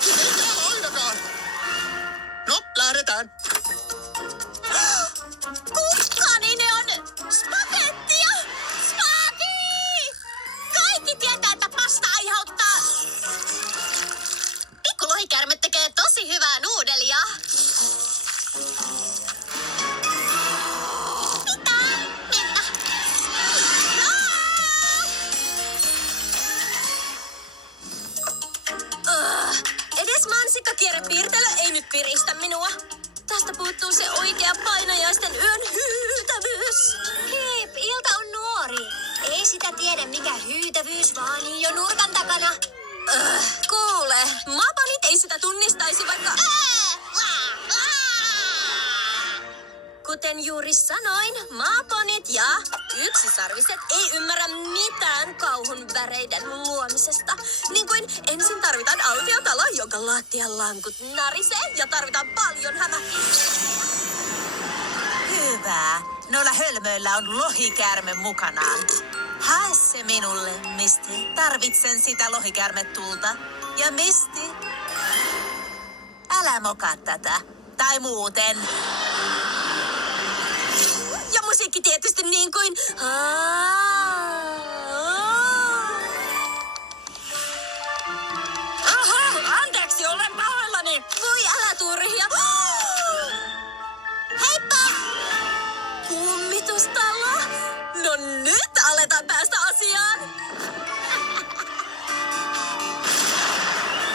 Sparky, ei siellä ainakaan. No, lähdetään. Kukkani, ne on spagettia! Spaghi! Kaikki tietää, että pasta aiheuttaa. Pikku lohikäärme tekee tosi hyvää nuudelia. Mitä? Mennä. Edes mansikkakierrepiirtelö ei nyt piristä minua. Tästä puuttuu se oikea painajaisten yön hyytävyys. Hip, Ilta on nuori. Ei sitä tiedä, mikä hyytävyys vaan jo nurkan takana. Kuule, maapanit ei sitä tunnistaisi vaikka... Kuten juuri sanoin, maaponit ja yksisarviset ei ymmärrä mitään kauhun väreiden luomisesta. Niin kuin ensin tarvitaan autiotalo, jonka lattian lankut narisee ja tarvitaan paljon hämähäkkiä. Hyvä. Noilla hölmöillä on lohikäärme mukanaan. Hae se minulle, Misty. Tarvitsen sitä lohikäärmetulta. Ja Misty, älä mokaa tätä. Tai muuten. Ja musiikki tietysti niin kuin... Anteeksi, olen pahoillani. Voi älä turhia. Heippa! Kummitustalo? No nyt aletaan päästä asiaan.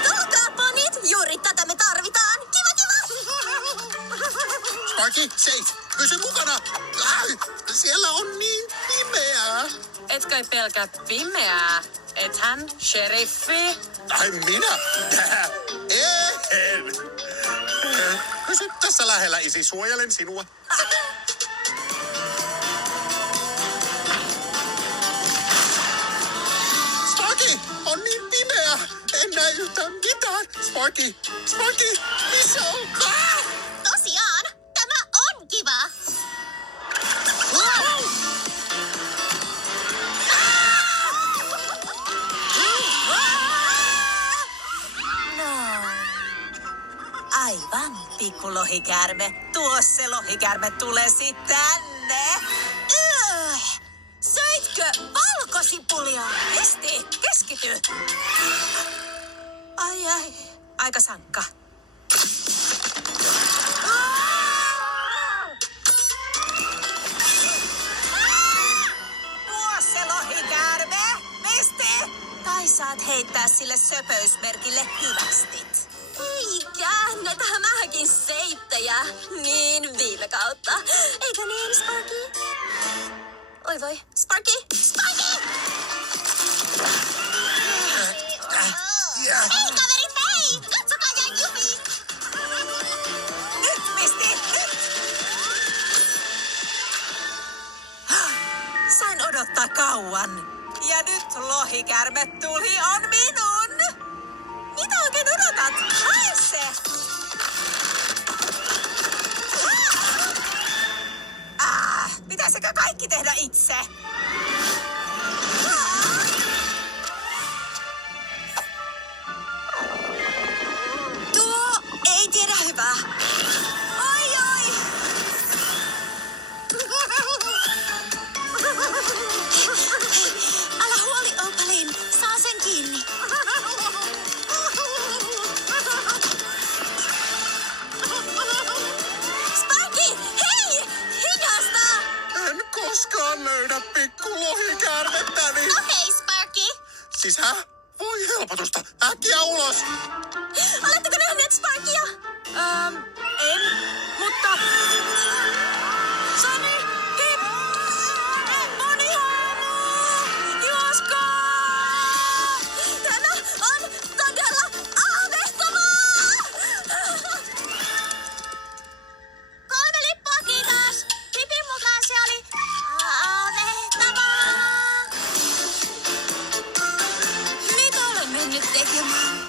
Tulkaa ponit, juuri tätä me tarvitaan. Kiva, kiva! Sparky, Safe, pysy mukana. Siellä on niin pimeää. Et kai pelkää pimeää. Ethän, sheriffi? Ai minä? En. Pysy tässä lähellä, isi. Suojelen sinua. Sparky, on niin pimeä. En näe yhtään mitään. Sparky, missä on? Tosiaan, tämä on kiva. Aivan, pikku lohikäärme. Tuo se lohikäärme tulee tänne. Söitkö valkosipulia? Misty, keskity. Ai, aika sankka. Tuo se lohikäärme. Misty, tai saat heittää sille söpöysmerkille hyvästit. Eikä, näitä hämähäkin seittejä. Niin viime kautta. Eikö niin, Sparky? Oi voi, Sparky! Sparky! Hei kaverit, hei! Katsokaa jäin jumiin! Nyt, Misty, nyt! Sain odottaa kauan. Ja nyt lohikäärme tuli on minun. Mitä oikein odotat? Hae se! Pitäisikö kaikki tehdä itse? Tuo ei tiedä hyvää. Oi! Älä huoli, Opaline. Saa sen kiinni. Sparky, hei! Hidasta! En koskaan löydä pikku lohikäärmettäni. No hei, Sparky. Sisään? Voi helpotusta. Äkkiä ulos. Oletteko nähneet Sparkia? En, mutta... Sani, Hip, Monihamu, Joskaa! Tämä on todella aavehtavaa! 3 lippua, kiitos! Pipin mukaan se oli aavehtavaa! Mitä olemme nyt tekemään?